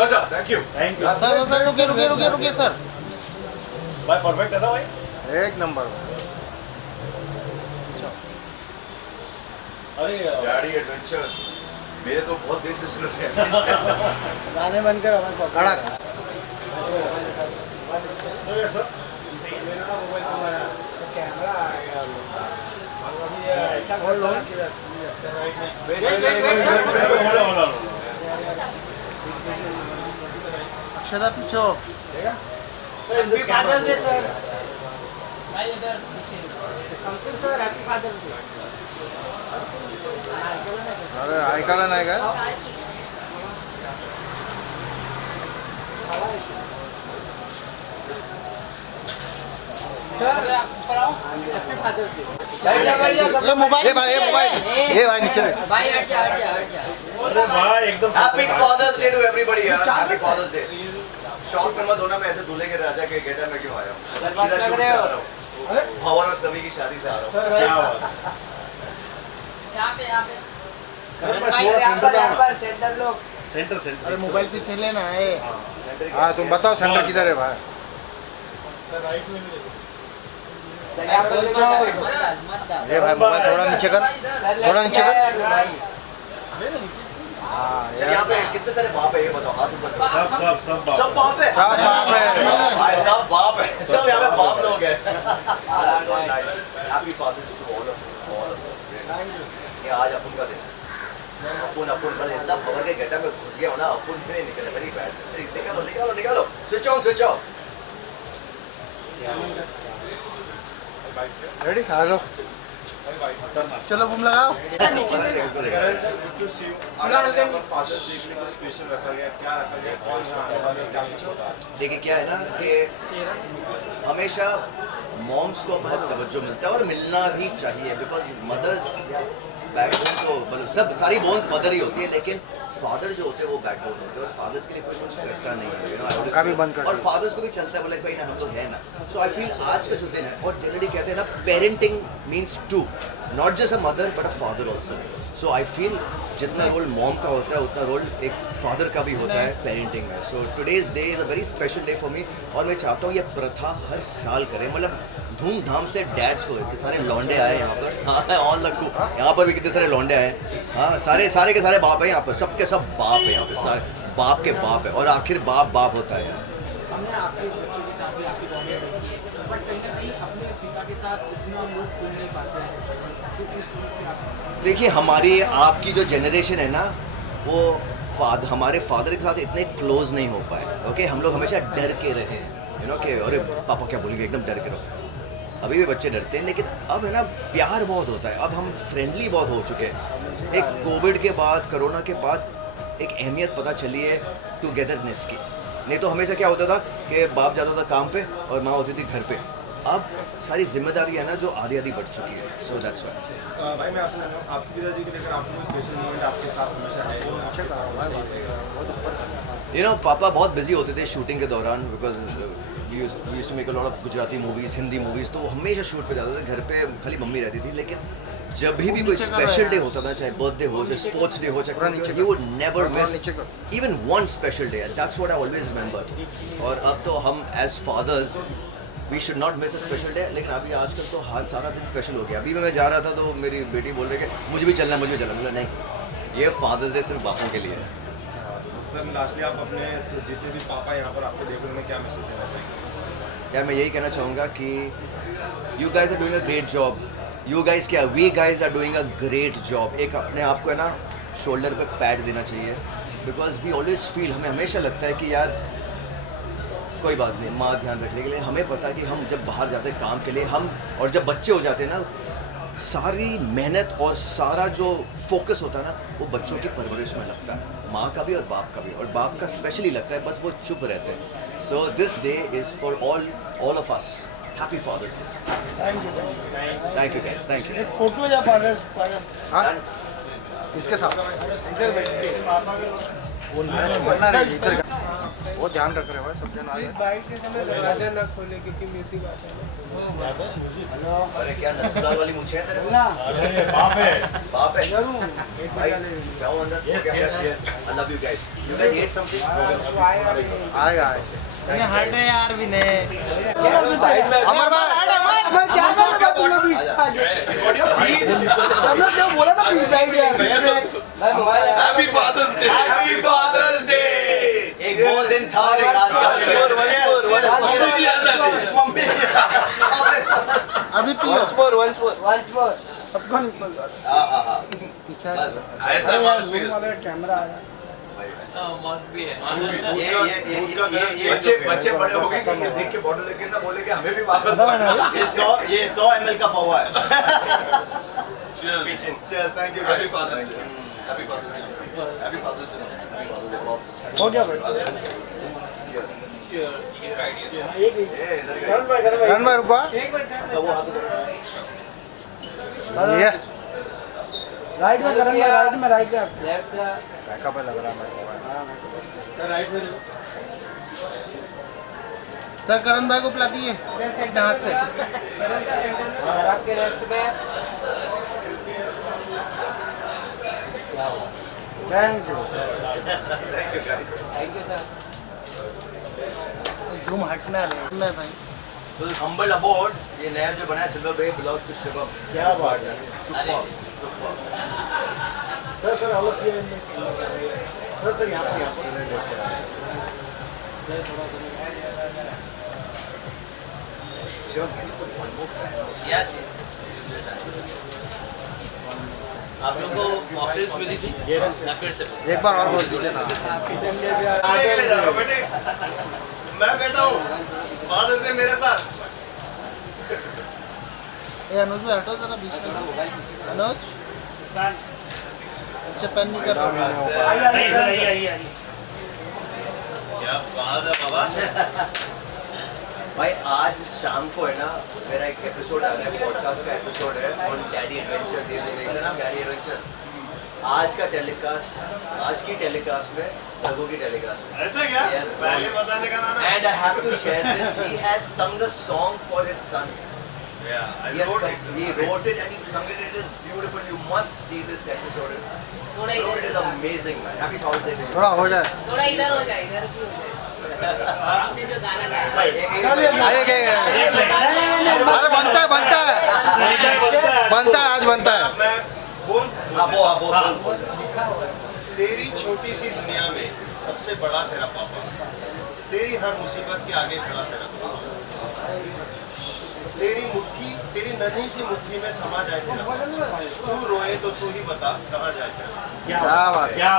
Thank you sir रुकिए sir. भाई perfect है ना भाई? एक नंबर। अरे गाड़ी एडवेंचर्स मेरे तो बहुत देर से चल रहे हैं। गाने बनकर हमें कड़क। सर कैमरा आएगा अक्षदा पीछे हो। Happy fathers day sir. Ankur sir happy fathers day. अरे ऐकायला नाही का? Sir happy fathers day. ये मोबाइल ये भाई नीचे रख। भाई हट जा। अरे भाई एकदम happy fathers day to everybody यार। Happy fathers day. शौक में मत होना, मैं ऐसे दूल्हे के राजा के गेटअप में क्यों आया हूँ? सीधा शूट से आ रहा हूँ। भवन और सभी की शादी से आ रहा हूँ। क्या बात है। यहाँ पे अरे मैं थोड़ा सेंटर पे आना। सेंटर लोग सेंटर अरे मोबाइल पीछे लेना है। हाँ तुम बताओ सेंटर किधर है भाई? ये भाई मोबाइल थोड़ा नीचे कर, थोड़ा नीचे कर। चल यहाँ पे कितने सारे बाप है ये बताओ, हाथ ऊपर करो। सब सब बाप है। सब बाप है। भाई सब बाप है, सब यहाँ पे बाप लोग हैं। Happy fathers to all of you. ये आज अपन का दिन है। अपन कल इतना भवर के गेटअप में घुस गया हो ना, अपन भी नहीं निकले। Very bad. निकालो स्विच ऑफ। रेडी? हेलो चलो घूम लगाओ। देखिए क्या है ना कि हमेशा मॉम्स को बहुत तवज्जो मिलता है और मिलना भी चाहिए, बिकॉज मदर्स बैकबोन तो मतलब सब सारी बोन्स मदर ही होती है, लेकिन फादर जो होते हैं वो बैकबोन होते हैं और फादर्स के लिए कोई कुछ करता नहीं है, उनका भी बंद कर और फादर्स को भी चलता है बोले भाई ना हम लोग है ना। सो आई फील आज का जो दिन है, और जनरली कहते हैं ना parenting means to, not just a mother but a father also. So I feel जितना रोल मॉम का होता है उतना रोल एक फादर का भी होता है पेरेंटिंग में। So today's day is a very special day for me, और मैं चाहता हूँ ये प्रथा हर साल करें, मतलब धूमधाम से डैड्स को, इतने सारे लौंडे आए यहाँ पर। हाँ ऑल लक्कू, यहाँ पर भी कितने सारे लौंडे आए। हाँ सारे के सारे बाप हैं यहाँ पर, सबके सब बाप है यहाँ पे, सारे बाप के बाप है, और आखिर बाप होता है यार। हमने आपके बच्चों के साथ भी आपकी बॉन्डिंग रखी है, बट कहीं ना कहीं अपने स्वीकार के साथ उतना हम लोग घूम नहीं पाते हैं, तो उस चीज़ में आप देखिए हमारी आपकी जो जनरेशन है ना, वो हमारे फादर के साथ इतने क्लोज नहीं हो पाए। ओके हम लोग हमेशा डर के रहे हैं, यू नो कि अरे पापा क्या बोलेंगे, एकदम डर के रहो। अभी भी बच्चे डरते हैं, लेकिन अब है ना प्यार बहुत होता है, अब हम फ्रेंडली बहुत हो चुके हैं। एक कोविड के बाद, कोरोना के बाद एक अहमियत पता चली है टुगेदरनेस की। नहीं तो हमेशा क्या होता था कि बाप जाता था काम पे और माँ होती थी घर पे। अब सारी जिम्मेदारी है ना जो आधी बढ़ चुकी है। सो दैट्स व्हाई भाई मैं आपसे जान रहा हूँ, आपके पिताजी को लेकर आपको कोई स्पेशल मोमेंट आपके साथ हमेशा है? यू नो पापा बहुत बिजी होते थे शूटिंग के दौरान, because we used to make a lot of Gujarati movies, Hindi movies, तो वो हमेशा शूट पे जाते थे। घर पे खाली मम्मी रहती थी, लेकिन जब भी कोई स्पेशल डे होता था, चाहे बर्थडे हो, चाहे स्पोर्ट्स डे हो, चाहे you would never miss even one special day. That's what I always remember. और अब तो हम as fathers we should not miss a special day, लेकिन अभी आजकल तो हर सारा दिन स्पेशल हो गया। अभी मैं जा रहा था तो मेरी बेटी बोल रही है कि मुझे भी चलना है, बोला नहीं, ये फादर्स डे सिर्फ बापों के लिए है। सर लास्टली आप अपने जितने भी पापा यहाँ पर आपको देख रहे हैं उन्हें क्या मैसेज देना चाहिए? यार मैं यही कहना चाहूँगा कि you guys are doing a great job. You guys क्या, we guys are doing a great job. एक अपने आप को है ना शोल्डर पे पैड देना चाहिए, बिकॉज वी ऑलवेज फील, हमें हमेशा लगता है कि यार कोई बात नहीं, माँ ध्यान रख लेगी। हमें पता है कि हम जब बाहर जाते हैं काम के लिए, हम और जब बच्चे हो जाते हैं ना, सारी मेहनत और सारा जो फोकस होता है ना वो बच्चों की परवरिश में लगता है, माँ का भी और बाप का भी, और बाप का स्पेशली लगता है, बस वो चुप रहते हैं। So this day is for all of us. Happy fathers day. Thank you guys, thank you. Photo या फादर्स हाँ इसके साथ वो ध्यान रख रहे हैं भाई, सब जन आ रहे हैं। बाइक के समय दरवाजा ना खोले क्योंकि मेसी बात है ना। अरे क्या नथुराल वाली मुझे है तेरे ना अरे बाप है। बाप है जरूर भाई, जाओ अंदर। Yes, yes, yes. I love you guys. You guys hate something? आएगा हट यार भी नहीं अमर भाई मैं क्या कर रहा तुम लोग बीच में What do you feel? हम लोग जो बोला था बीच साइड यार Happy Father's Day! Happy Father's Day! एक वो दिन था और एक आज का मम्मी अभी पियो once more पीछा ऐसा मत भी कैमरा आया ऐसा मत भी है बच्चे बड़े हो गए कि ये देख के बॉटल लेके ना बोले कि हमें भी वापस ये 100 ml का पौवा है Cheers. Thank you. Happy Father's Day. Happy Father's Day. Happy Father's Day. हो गया भाई ये इधर गए करण भाई रुको तो वो हाथ उधर ये राइट में करेंगे राइट में लेफ्ट से बैकअप लग रहा है मेरे को सर करण भाई को पिला दिए हाथ से आपके लेफ्ट में thank you Thank you guys. Thank you sir zoom हटना रे मैं भाई So this humble abode, ये नया जो बना है silver bay belongs to Shivam. क्या बात है? Super. Sir all of you sir यहाँ पे Shivam, can you put one more fan? Yes आप लोगों को मॉकटेल्स मिली थी यस फिर से एक बार और बोल दीजिए ना आगे के ले जा रहा हूँ बेटे मैं बैठा हूँ फादर्स डे मेरे साथ ए अनुज भाई हटो जरा बीच में अनुज अच्छा पेन नहीं कर रहा क्या बात है बाबा भाई आज शाम को है ना मेरा एक एपिसोड आ रहा है पॉडकास्ट का एपिसोड है ऑन डैडी एडवेंचर देखना ना डैडी एडवेंचर आज की टेलीकास्ट में रघु की टेलीकास्ट में ऐसा क्या पहले बताने का ना and I have to share this he has sung a song for his son he wrote it and he sung it. It is beautiful. You must see this episode. It is amazing, man. Happy Father's Day to you. थोड़ा हो जाए थोड़ा इधर हो जाए इधर आपने जो गाना गाया अरे बनता है आज बनता है मैं बोल बोल तेरी छोटी सी दुनिया में सबसे बड़ा तेरा पापा तेरी हर मुसीबत के आगे खड़ा तेरा पापा तेरी नन्ही सी मुट्ठी में समा जाए तेरा तू रोए तो तू ही बता कहाँ जाए तेरा क्या बात या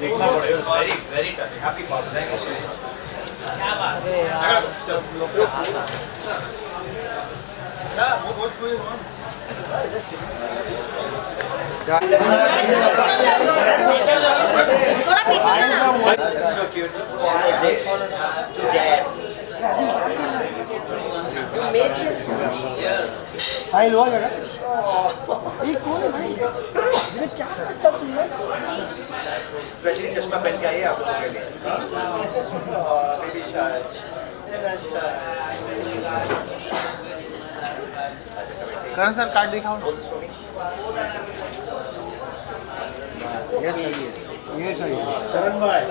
very very touching. Happy Father's Day. Thank you so much. क्या बात What's going on? थोड़ा पीछे होना ना So cute. Father's Day to Dad. You made this. File हुआ जगह ये कौन है भाई ये क्या करता तुम लोग स्पेशली चश्मा पहन के आई है आप लोगों के लिए. बेबी शायद. करण सर कार्ड दिखाओ ये सही है ये सही है करण भाई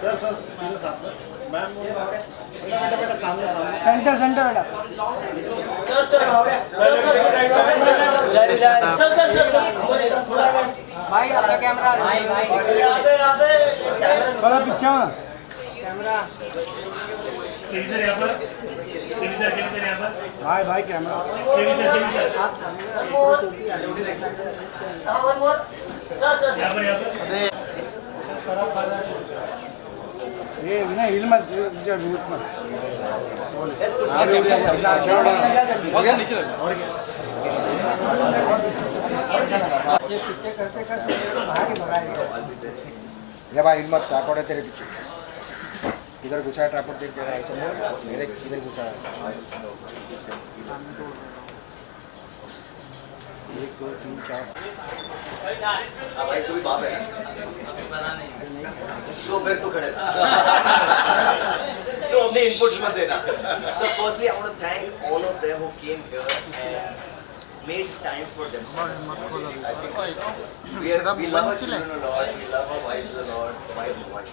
सर मेरे साथ मैम बेटा सामने सेंटर बेटा भाई आपका कैमरा भाई थोड़ा पीछे हो ना भाई कैमरा ये विनय हिल मत जब रूट मत पीछे करते भाग भगाएगा ये भाई हिम्मत ट्राइपॉड है तेरे पीछे इधर घुसा है ट्राइपॉड देख तेरा ऐसे मेरे इधर घुसा है 1 2 3 4 भाई तू भी बाप है बना नहीं तो फिर तू खड़े तो अपने इनपुट्स मत देना. So firstly I want to thank all of them who came here and made time for themselves. I think we love our One children a lot. We love our wives a lot. Wife one.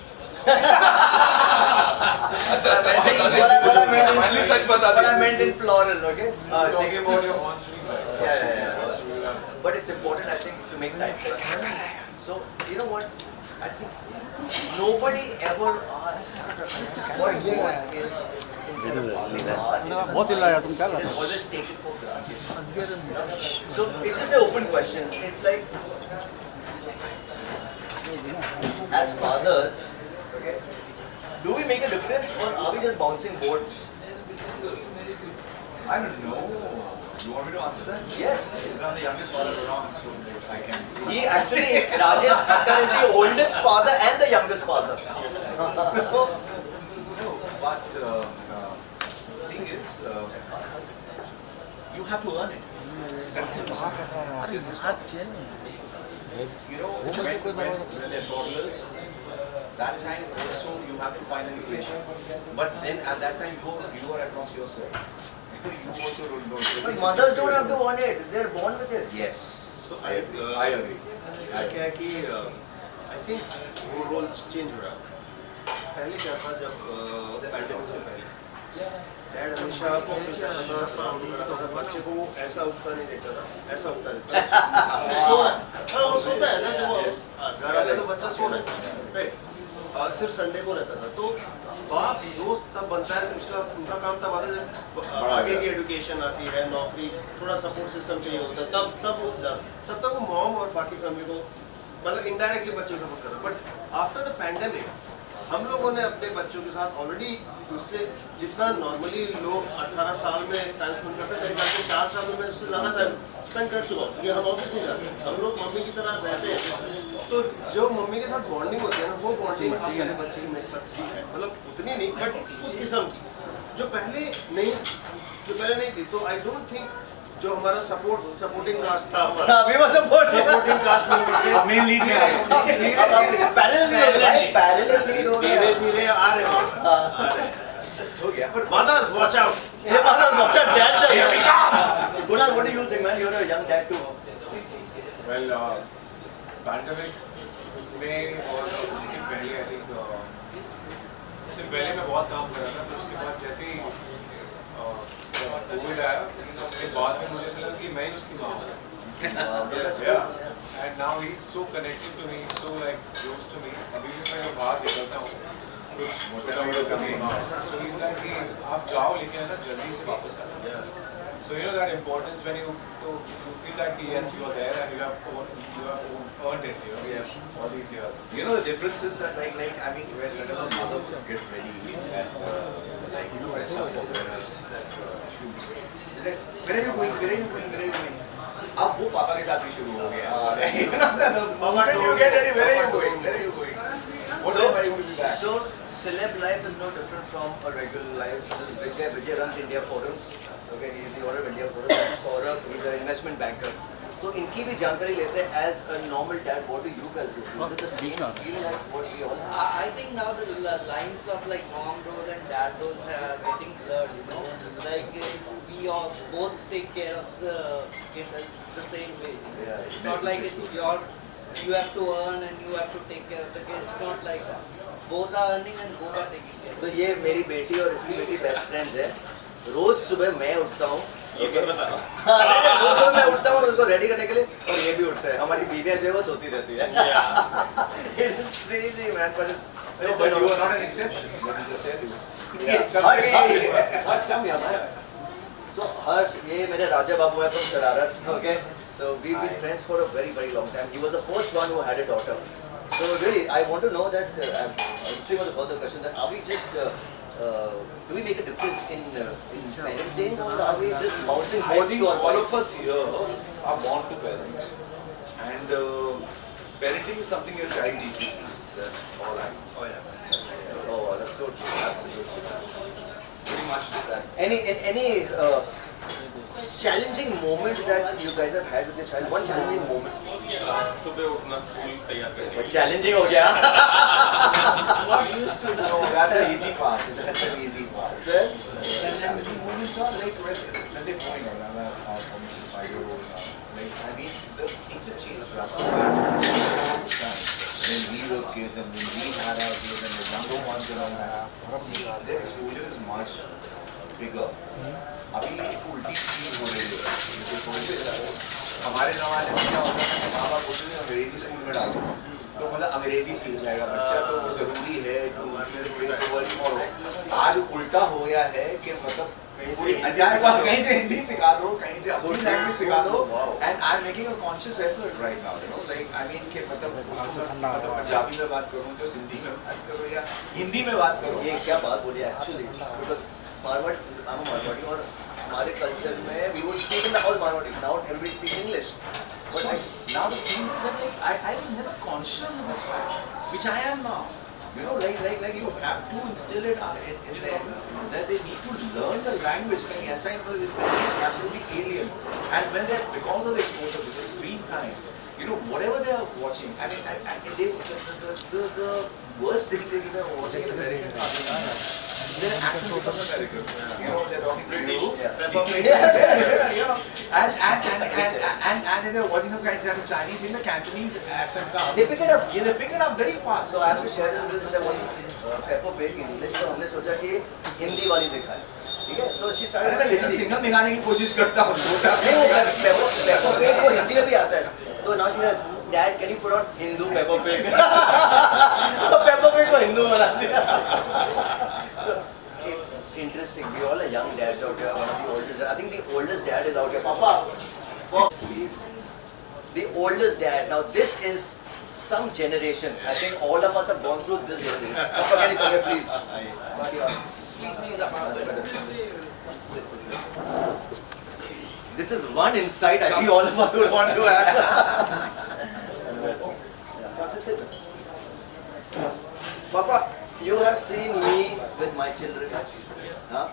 But I meant in plural, okay? Talking about your on-screen life. Yeah. But it's important, I think, to make time for us. So, you know what? I think nobody ever asks what goes inside a father's heart. It is always taken for granted. So, it's just an open question. It's like, as fathers, okay, do we make a difference or are we just bouncing boards? I don't know. You want me to answer that? Yes. I'm the youngest father around, so I can. He actually, Rajesh Thakkar is the oldest father and the youngest father. No, but thing is, you have to earn it continuously. You know, when they're toddlers, that time also you have to find an equation. But then at that time you are across yourself. You also don't know. But mothers don't have to want it. They're born with it. Yes. So I agree. क्या है कि I think वो role change हो रहा है. पहले क्या था जब पैंडेमिक से पहले डैड हमेशा ऑफिस जाता था, काम करता था, बच्चे को वो ऐसा उठता नहीं देखता था, ऐसा उठता नहीं देखता था. सो रहा है. हाँ, वो सोता है ना, जब वो घर आता है तो बच्चा सो रहा है, राइट. सिर्फ संडे को रहता था. तो बाप दोस्त तब बनता है, उसका उनका काम तब आता है जब आगे की एजुकेशन आती है, नौकरी, थोड़ा सपोर्ट सिस्टम चाहिए होता है, तब तक वो मॉम और बाकी फैमिली को मतलब इनडायरेक्टली बच्चों को सपोर्ट कर रहा है. बट आफ्टर द पैंडेमिक हम लोगों ने अपने बच्चों के साथ ऑलरेडी उससे जितना नॉर्मली लोग 18 साल में टाइम स्पेंड करते हैं, मेरे ख्याल से 4 साल में मैं उससे ज़्यादा टाइम स्पेंड कर चुका हूँ. क्योंकि हम ऑफिस नहीं जाते, हम लोग मम्मी की तरह रहते हैं. तो जो मम्मी के साथ बॉन्डिंग होती है ना, वो बॉन्डिंग आप मेरे बच्चे की मेरे साथ की है. मतलब उतनी नहीं, बट उस किस्म की जो पहले नहीं थी. तो आई डोंट थिंक जो हमारा सपोर्टिंग कास्ट था, हमारा अभी वो सपोर्टिंग कास्ट मेंबर थे, मेन लीड धीरे धीरे आ रहे हैं. हो गया. But Mothers, watch out. Kunal, what do you think, man? You're a young dad too. well, pandemic में और उसके पहले आई थिंक इससे पहले मैं बहुत काम कर रहा था. फिर उसके बाद जैसे ही कोविड आया, उसके बाद में मुझे ऐसा लगा कि मैं ही उसकी माँ हूँ. And now he is so connected to me, so like close to me. अभी भी मैं बाहर निकलता हूँ कुछ मोटा मोटा कभी, सो ही इज लाइक कि आप जाओ लेकिन है ना जल्दी से वापस आ जाओ. So you know that importance when you feel that yes, you are there and you have earned it, you know, all these years. You know the difference is that like I mean whenever mother would get ready and like dress up or wear her shoes, like, where are you going? अब वो पापा के साथ भी शुरू हो गया. When you get ready, where are you going? What time are you going to be back? So celeb life is no different from a regular life. Vijay runs India Forums. Okay, he is the owner of India Forums. And Saurabh, he's an investment banker. तो इनकी भी जानकारी लेते हैं. As a normal dad, what do you guys do? Is it the same feel like what we all have? I think now the lines of like mom role and dad roles are getting blurred, you know. Like we all both take care of the kid the same way. Yeah, It's not like it's you have to earn and you have to take care of the kid. It's not like that. Both are earning and both are taking care. तो ये मेरी बेटी और इसकी बेटी best friends है. रोज सुबह मैं उठता हूँ. रोज सुबह मैं उठता हूँ उसको रेडी करने के लिए और ये भी उठता है. हमारी बीवियाँ जो है वो सोती रहती है. It is crazy, man, but it's. No, but you are not an exception. What you just said. Harsh, come here, man. So Harsh, ये मेरे राजा बाबू हैं from शरारत. Okay, so we've been friends for a very very long time. He was the first one who had a daughter. So really, I want to know that. Actually, was a further question that are we just. Do we make a difference in parenting or are we just bouncing I boards think to our all wife? of us here are born to parents, and parenting is something your child teaches you. That's all I know. Oh yeah. Oh, that's so true. Absolutely. Pretty much that. Any challenging moment that you guys have had with your child? One challenging moment. सुबह उठना, school तैयार करने. But challenging हो गया. Not used to that. No, that's an easy part. That's an easy part. Then, And the moments are like when they're growing up. I'm a 5-year-old now. Like, I mean, the things have changed drastically. When we were kids and when we had our kids and the younger ones around that, see, their exposure is much bigger. अभी एक उल्टी चीज हो रही है जैसे थोड़े से हमारे ज़माने में क्या होता था कि माँ बाप बोलते थे अंग्रेजी स्कूल में डालो तो मतलब अंग्रेजी सीख जाएगा बच्चा तो वो ज़रूरी है to face the world tomorrow आज उल्टा हो गया है कि मतलब पूरी अध्याय को आप कहीं से हिंदी सिखा दो कहीं से अपनी लैंग्वेज सिखा दो and I am making a conscious effort right now you know like I mean कि मतलब पंजाबी में बात करूँ तो सिंधी में बात करो या हिंदी में बात करो ये क्या बात बोली actually because Marwar I'm a Marwari और हमारे कल्चर में we would speak in the house Marwari now everybody speaks English but so, now the thing is that like I was never conscious of this fact which I am now you know like you have to instill it in them that they need to learn the language कहीं ऐसा ही मतलब it's absolutely alien and when they because of the exposure to the screen time you know whatever they are watching I mean the worst thing they are watching in American cartoons their accent becomes American. You know, they're talking British. And they're watching some kind of Chinese in the Cantonese accent comes. They pick it up. Yeah, they pick it up very fast. so I have to share this with them Peppa Pig English तो हमने सोचा कि हिंदी वाली दिखाए ठीक है तो she अरे started मैं लिटिल सिंघम दिखाने की कोशिश करता हूँ छोटा नहीं वो Peppa Pig वो हिंदी में भी आता है तो now she says Dad can you put on Hindu Peppa Pig तो Peppa Pig को हिंदू बना दिया so interesting we all are young dads out here one of the oldest I think the oldest dad is out here Papa please the oldest dad now this is some generation I think all of us have gone through this generation Papa can you come here please this is one insight I think all of us would want to have Papa you have seen me with my children huh?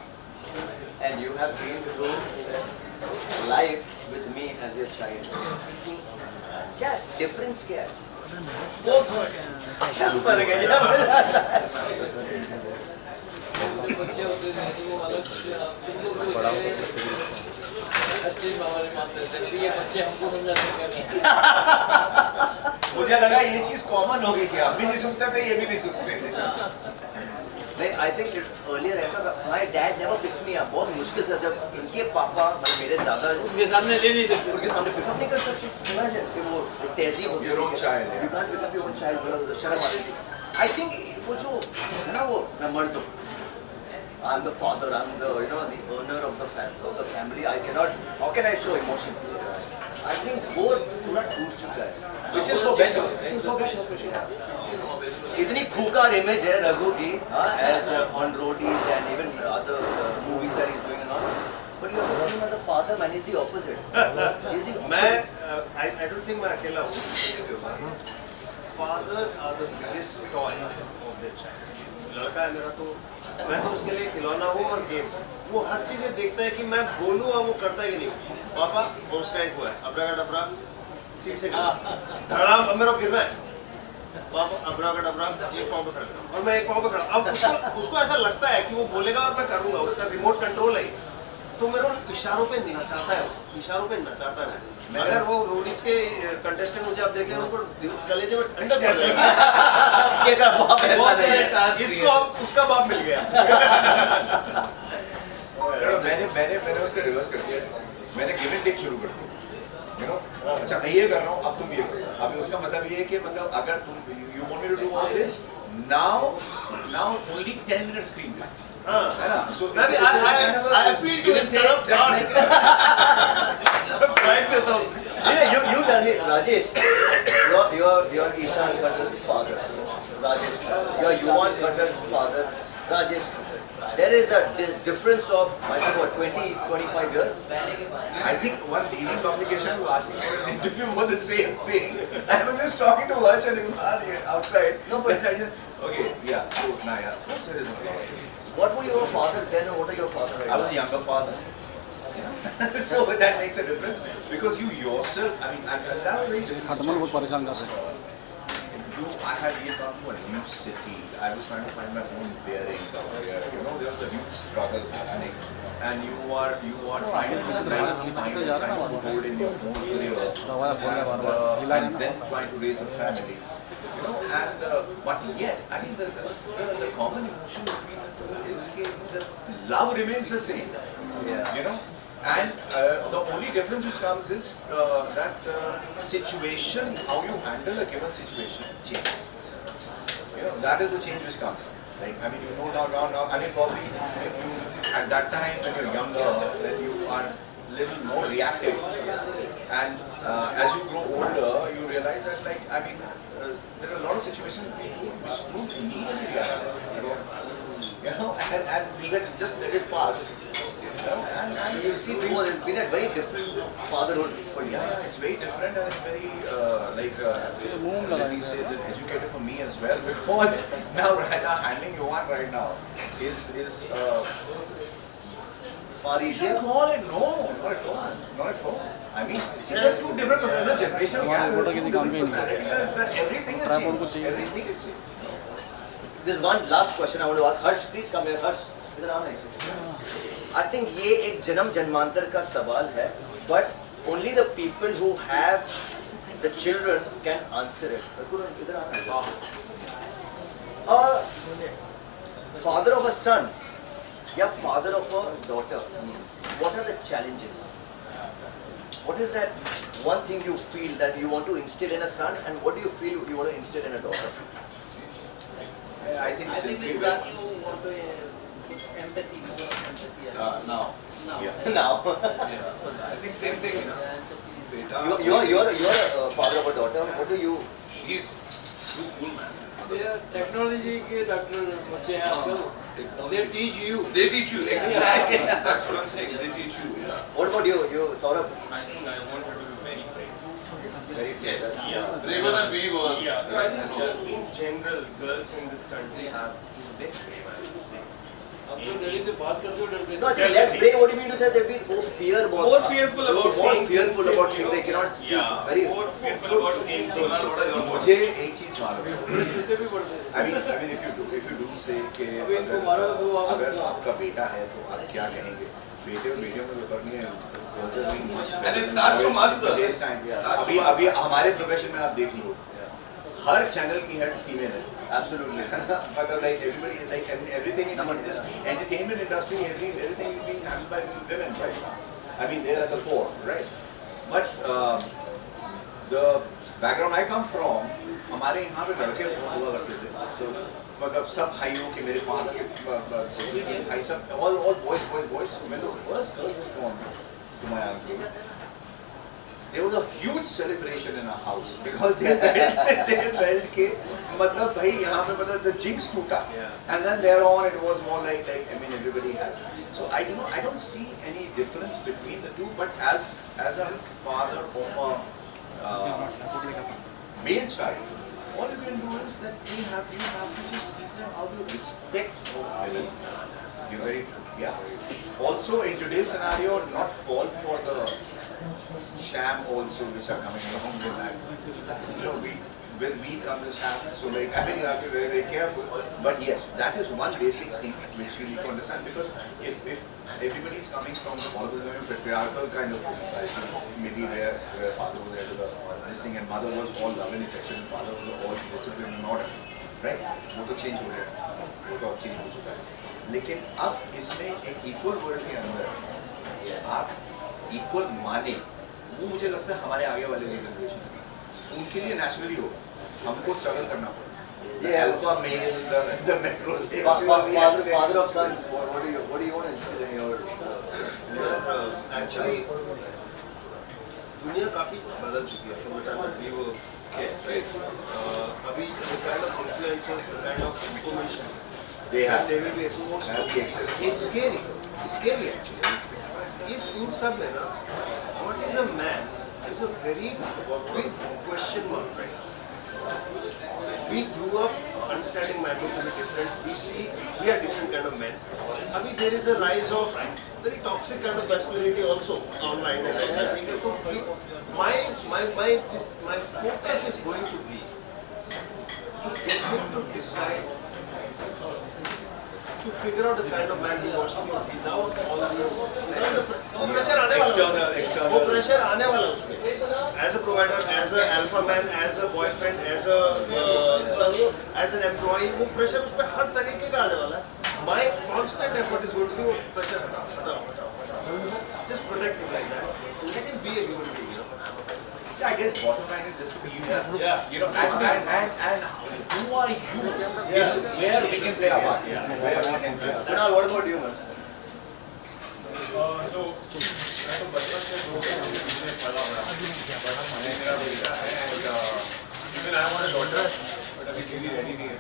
and you have been through life with me as your child क्या difference क्या है बहुत फर्क है बच्चे होते थे तो वो अलग तुमको अच्छे हमारे मानते थे ये बच्चे हमको समझाते हैं मुझे लगा ये चीज कॉमन होगी कि हम भी नहीं सुनते थे ये भी नहीं सुनते थे नहीं I think earlier ऐसा था my dad never picked me up बहुत मुश्किल से जब इनके पापा मतलब मेरे दादा उनके सामने ले नहीं सकते उनके सामने पिकअप नहीं कर सकते imagine कि वो तहजीब होती है Your own child, yeah. you can't pick up your own child बड़ा शर्म आती थी I think वो जो है ना वो मैं मर्द हूँ I'm the father I'm the you know the owner of the family I cannot how can I show emotions I think वो पूरा टूट चुका है which is for better which is for better इतनी खूंखार इमेज है रघु की as on roadies and even other movies that he's doing and all but you have to see him as a father man he's the opposite he's the मैं I don't think मैं अकेला हूँ fathers are the biggest toy of their child लड़का है मेरा तो मैं तो उसके लिए खिलौना हूँ और गेम वो हर चीज़ें देखता है कि मैं बोलूँ और वो करता है कि नहीं पापा और उसका एक हुआ है अबरा का डबरा सीट से धड़ाम अब मेरे को गिरना है पापा अबरा का डबरा एक पाँव पे खड़ा और मैं एक पाँव पे खड़ा अब उसको ऐसा लगता है कि वो बोलेगा और मैं करूँगा उसका रिमोट कंट्रोल है तो मेरे को इशारों पे नचाता है इशारों पे नचाता है अगर वो रोडीज के कंटेस्टेंट मुझे आप देख लें उनको कलेजे में ठंडक पड़ जाएगी ये तेरा बाप ऐसा नहीं है इसको अब उसका बाप मिल गया मैंने उसका रिवर्स कर दिया मैंने गिव एंड टेक शुरू कर दिया यू नो अच्छा मैं ये कर रहा हूँ अब तुम ये करो अभी उसका मतलब ये है कि मतलब अगर तुम you want me to do all this now only 10 minute screen time है ना सो I appeal to his corrupt heart. Right to those. You tell me, Rajesh, you're Ishan Khattar's father. Rajesh, you're Yuvan Khattar's father. Rajesh Khattar. There is a difference of, I think, what, 20-25 years? I think one leading publication was asking for an interview for the same thing. I was just talking to Harsh and Imran outside. No, but okay, yeah. So now, yeah, of course there is a lot. what were your father then and what are your father right I now? was a younger father. You know? So that makes a difference because you yourself, I mean, that was very difficult. I had been gone to a new city. I was trying to find my own bearings out here. You know, there was a huge struggle happening, and you are trying to find hold in your own career, and then trying to raise a family. You know, and but yet, I mean, the common emotion between the two is that the love remains the same. Yeah. You know, and the only difference which comes is that situation, how you handle a given situation changes. You know, that is the change which comes. Like, I mean, you know now, I mean, probably when you, at that time when you're younger, then you are little more reactive. And as you grow older, you realize that, like, I mean, there are a lot of situations which don't need any reaction. You know, and you just let it pass. You know, and You see, Kumar, it's been a very different fatherhood for you. yeah, it's very different and it's very let me say that educated for me as well, because now handling Johan right now is Far you easier. should call it no, not at all, not at all. I mean, see, there are two different personalities, generational gap, there are two different personalities. Everything is changed. Everything is changed. There's one last question I want to ask. Harsh, please come here. Harsh, इधर आओ ना. I think ये एक जन्म जन्मांतर का सवाल है, but only the people who have the children can answer it. इधर आओ ना. A father of a son, या father of a daughter, what are the challenges? What is that one thing you feel that you want to instill in a son, and what do you feel you want to instill in a daughter? I think I think simply with that you want to empathy. now. Now. Yeah. Now, I think same thing. you're a father of a daughter. What do you? She's too cool, man. Technology के doctor बच्चे हैं आजकल. They teach you. They teach you exactly. That's what I'm saying. They teach you. Yeah. What about you? You, Saurabh? I think I want her to be very brave. Very Yes. Yeah. Braver than we were. Yeah. I think in general, girls in this country have less brave, I would say. अब तो daddy से बात करते हो डरते No, I think less brave. What do you mean to say? They feel more fear about. More fearful about more saying fearful things, about you things. know. They cannot speak. Yeah. Very. More fearful about saying things. मुझे एक चीज मालूम है. हैं भी पढ़ते हैं. I mean, if you do say कि अभी इनको मारो तो वापस अगर आपका बेटा है तो आप क्या कहेंगे? बेटे और बेटियों में तो करनी है. And it starts from us, sir. अभी हमारे प्रोफेशन में आप देख लो, हर चैनल की हेड फीमेल है. Absolutely. मतलब like everybody, like everything in this entertainment industry, everything is being handled by women right now. I mean, they're at the fore, right? But the background I come from, हमारे यहाँ पे लड़के हुआ करते थे. So मतलब सब भाइयों के, मेरे father के भाई सब all boys. When the first girl was born to my uncle, there was a huge celebration in our house because they felt के मतलब भाई यहाँ पे मतलब the jinx टूटा. And then thereon it was more like I mean everybody has. So I don't see any difference between the two. But as a father of a male child, all you can do is that you have to just teach them how to respect women. You're very Also in today's scenario, not fall for the sham also which are coming along with that. You know, when we come to sham, so like I mean you have to be very, very careful. But yes, that is one basic thing which you need to understand, because if everybody is coming from the patriarchal kind of society, maybe where father was there to the this thing and mother was all love and affection and father was all discipline and order, right? वो तो change हो गया, वो तो change हो चुका है. लेकिन अब इसमें एक इक्वल वर्ल्ड के अंदर आप इक्वल माने, वो मुझे लगता है हमारे आगे वाले जनरेशन उनके लिए नेचुरली होगा. हमको स्ट्रगल करना पड़ेगा. Alpha male, the metros, Father of sons, what do you want to instill in your? Actually, दुनिया काफी बदल चुकी है from the time that we were kids, right? अभी the kind of influences, the kind of information they have, they will be exposed to is scary. It's scary actually. Is in सब में ना, what is a man is a very big question mark right now. We grew up understanding manhood to be different. We are different kind of men. Abhi there is a rise of very toxic kind of masculinity also online and like that. So my focus is going to be to get him to decide, to figure out the kind of man he wants to be without all these, without the वो pressure आने वाला External. वो pressure आने वाला उसमें, as a provider, as a alpha man, as a boyfriend, as a son, as an employee, वो pressure उसपे हर तरीके का आने वाला है. My constant effort is going to be वो pressure हटाओ. Just protect him like that. Let him be a human being. I guess bottom line is just to be you. Yeah. You know, and who are you? Yes, where we can play our part. Where we can play our part. Kunal, what about you, man? So मैं तो बचपन से दो के पीछे पला हुआ but मैंने मेरा बेटा है and even I want a daughter but अभी बीवी रेडी नहीं है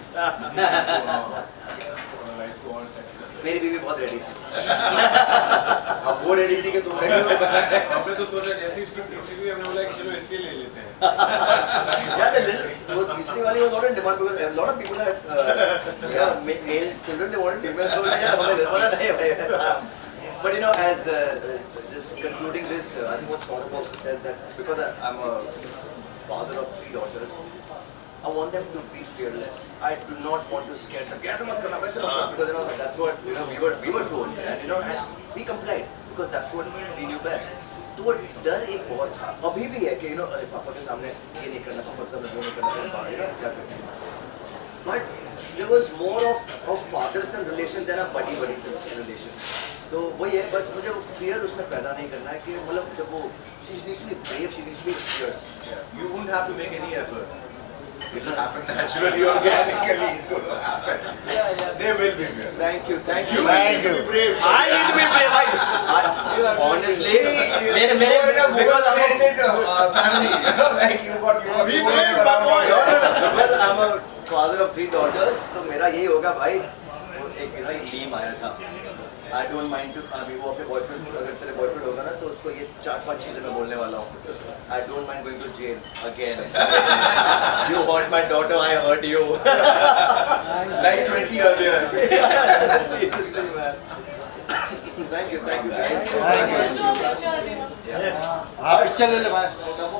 लाइफ को और सेट मेरी बीवी बहुत रेडी थी. अब वो रेडी थी कि तुम रेडी हो. हमने तो सोचा जैसे इसकी तीसरी भी हमने बोला कि चलो इसके ले लेते हैं. Yeah, वो तीसरी वाली was not in demand because a lot of people had male children, they wanted female. So yeah, हमें बोला नहीं भाई. But you know, as just concluding this, I think what Saurabh also said that because I'm a father of 3 daughters, I want them to be fearless. I do not want to scare them. कैसे मत करना, वैसे मत करना, because you know that's what we were told, and you know, and we complied because that's what we knew best. तो वो डर एक बहुत था, अभी भी है कि you know पापा के सामने ये नहीं करना, पापा के सामने वो नहीं करना, you know that. But there was more of father son relation than a buddy relation. तो वही है, बस मुझे वो fear उसमें पैदा नहीं करना है कि मतलब जब वो she needs to be brave, she needs to be fierce. You wouldn't have to make any effort. It will happen naturally, organically. It's going to happen. They will be fear. Thank you. You need to be brave. I need to be brave. Honestly, because I'm family. You know, like you got. Be brave, my boy. well, I'm a father of 3 daughters. तो मेरा यही होगा भाई. एक you know एक meme आया था. I don't mind to अभी वो अपने बॉयफ्रेंड अगर तेरे बॉयफ्रेंड होगा ना तो उसको ये 4-5 चीजें मैं बोलने वाला हूँ. I don't mind going to jail again. You hurt my daughter, I hurt you. Like 20 earlier. Seriously, man. Thank you guys. हाँ पिक्चर ले ले भाई.